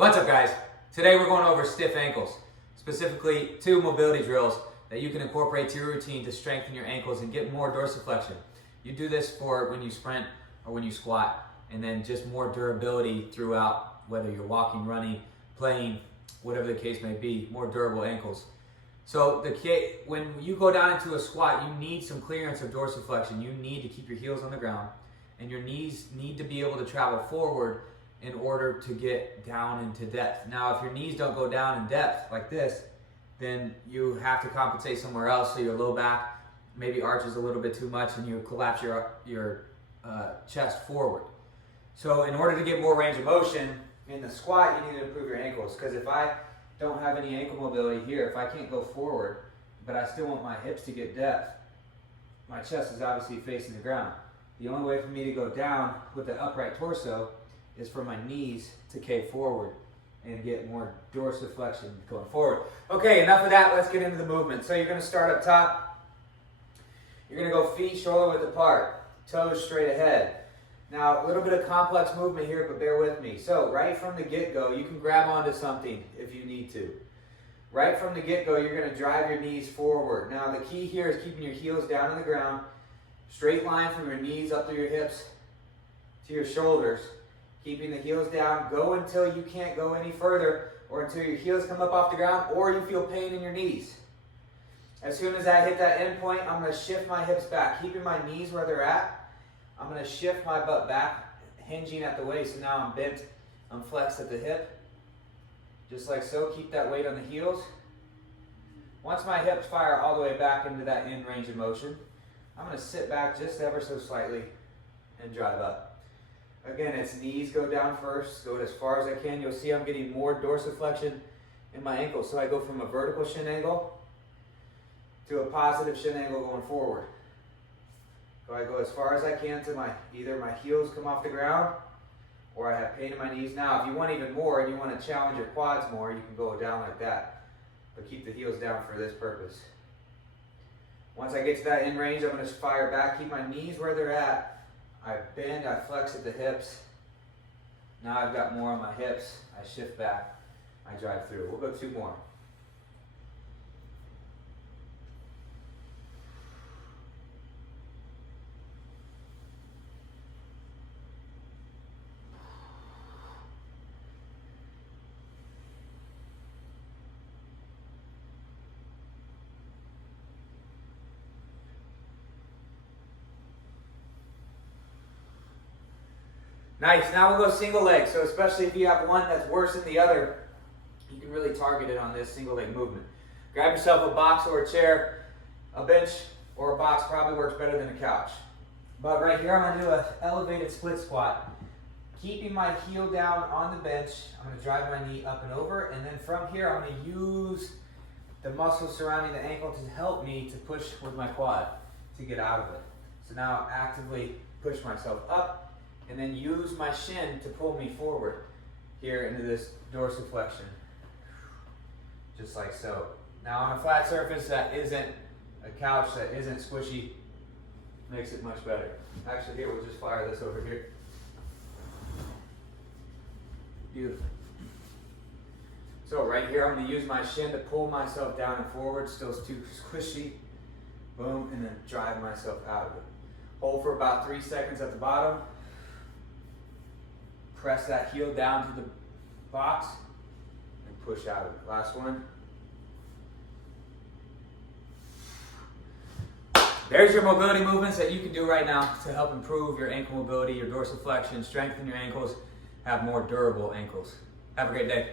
What's up, guys? Today we're going over stiff ankles, specifically 2 mobility drills that you can incorporate to your routine to strengthen your ankles and get more dorsiflexion. You do this for when you sprint or when you squat, and then just more durability throughout, whether you're walking, running, playing, whatever the case may be, more durable ankles. So when you go down into a squat, you need some clearance of dorsiflexion. You need to keep your heels on the ground, and your knees need to be able to travel forward in order to get down into depth. Now, if your knees don't go down in depth like this, then you have to compensate somewhere else, so your low back maybe arches a little bit too much and you collapse your chest forward. So in order to get more range of motion in the squat, you need to improve your ankles, because if I don't have any ankle mobility here, if I can't go forward, but I still want my hips to get depth, my chest is obviously facing the ground. The only way for me to go down with the upright torso is for my knees to cave forward and get more dorsiflexion going forward. Okay, enough of that. Let's get into the movement. So you're going to start up top. You're going to go feet shoulder width apart, toes straight ahead. Now, a little bit of complex movement here, but bear with me. So right from the get-go, you can grab onto something if you need to. Right from the get-go, you're going to drive your knees forward. Now, the key here is keeping your heels down on the ground, straight line from your knees up to your hips to your shoulders. Keeping the heels down, go until you can't go any further, or until your heels come up off the ground, or you feel pain in your knees. As soon as I hit that end point, I'm going to shift my hips back, keeping my knees where they're at. I'm going to shift my butt back, hinging at the waist, so now I'm bent, I'm flexed at the hip. Just like so, keep that weight on the heels. Once my hips fire all the way back into that end range of motion, I'm going to sit back just ever so slightly and drive up. Again, it's knees go down first, go as far as I can. You'll see I'm getting more dorsiflexion in my ankles. So I go from a vertical shin angle to a positive shin angle going forward. So I go as far as I can to either my heels come off the ground or I have pain in my knees. Now, if you want even more and you want to challenge your quads more, you can go down like that. But keep the heels down for this purpose. Once I get to that end range, I'm going to fire back, keep my knees where they're at. I bend, I flex at the hips. Now I've got more on my hips. I shift back, I drive through. We'll go 2 more. Nice, now we'll go single leg. So especially if you have one that's worse than the other, you can really target it on this single leg movement. Grab yourself a box or a chair, a bench or a box probably works better than a couch. But right here I'm gonna do an elevated split squat. Keeping my heel down on the bench, I'm gonna drive my knee up and over, and then from here I'm gonna use the muscles surrounding the ankle to help me to push with my quad to get out of it. So now actively push myself up, and then use my shin to pull me forward here into this dorsiflexion, just like so. Now on a flat surface that isn't a couch, that isn't squishy, makes it much better. Actually, here, we'll just fire this over here. Beautiful. So right here, I'm gonna use my shin to pull myself down and forward, still too squishy. Boom, and then drive myself out of it. Hold for about 3 seconds at the bottom. Press that heel down to the box and push out of it. Last one. There's your mobility movements that you can do right now to help improve your ankle mobility, your dorsiflexion, strengthen your ankles, have more durable ankles. Have a great day.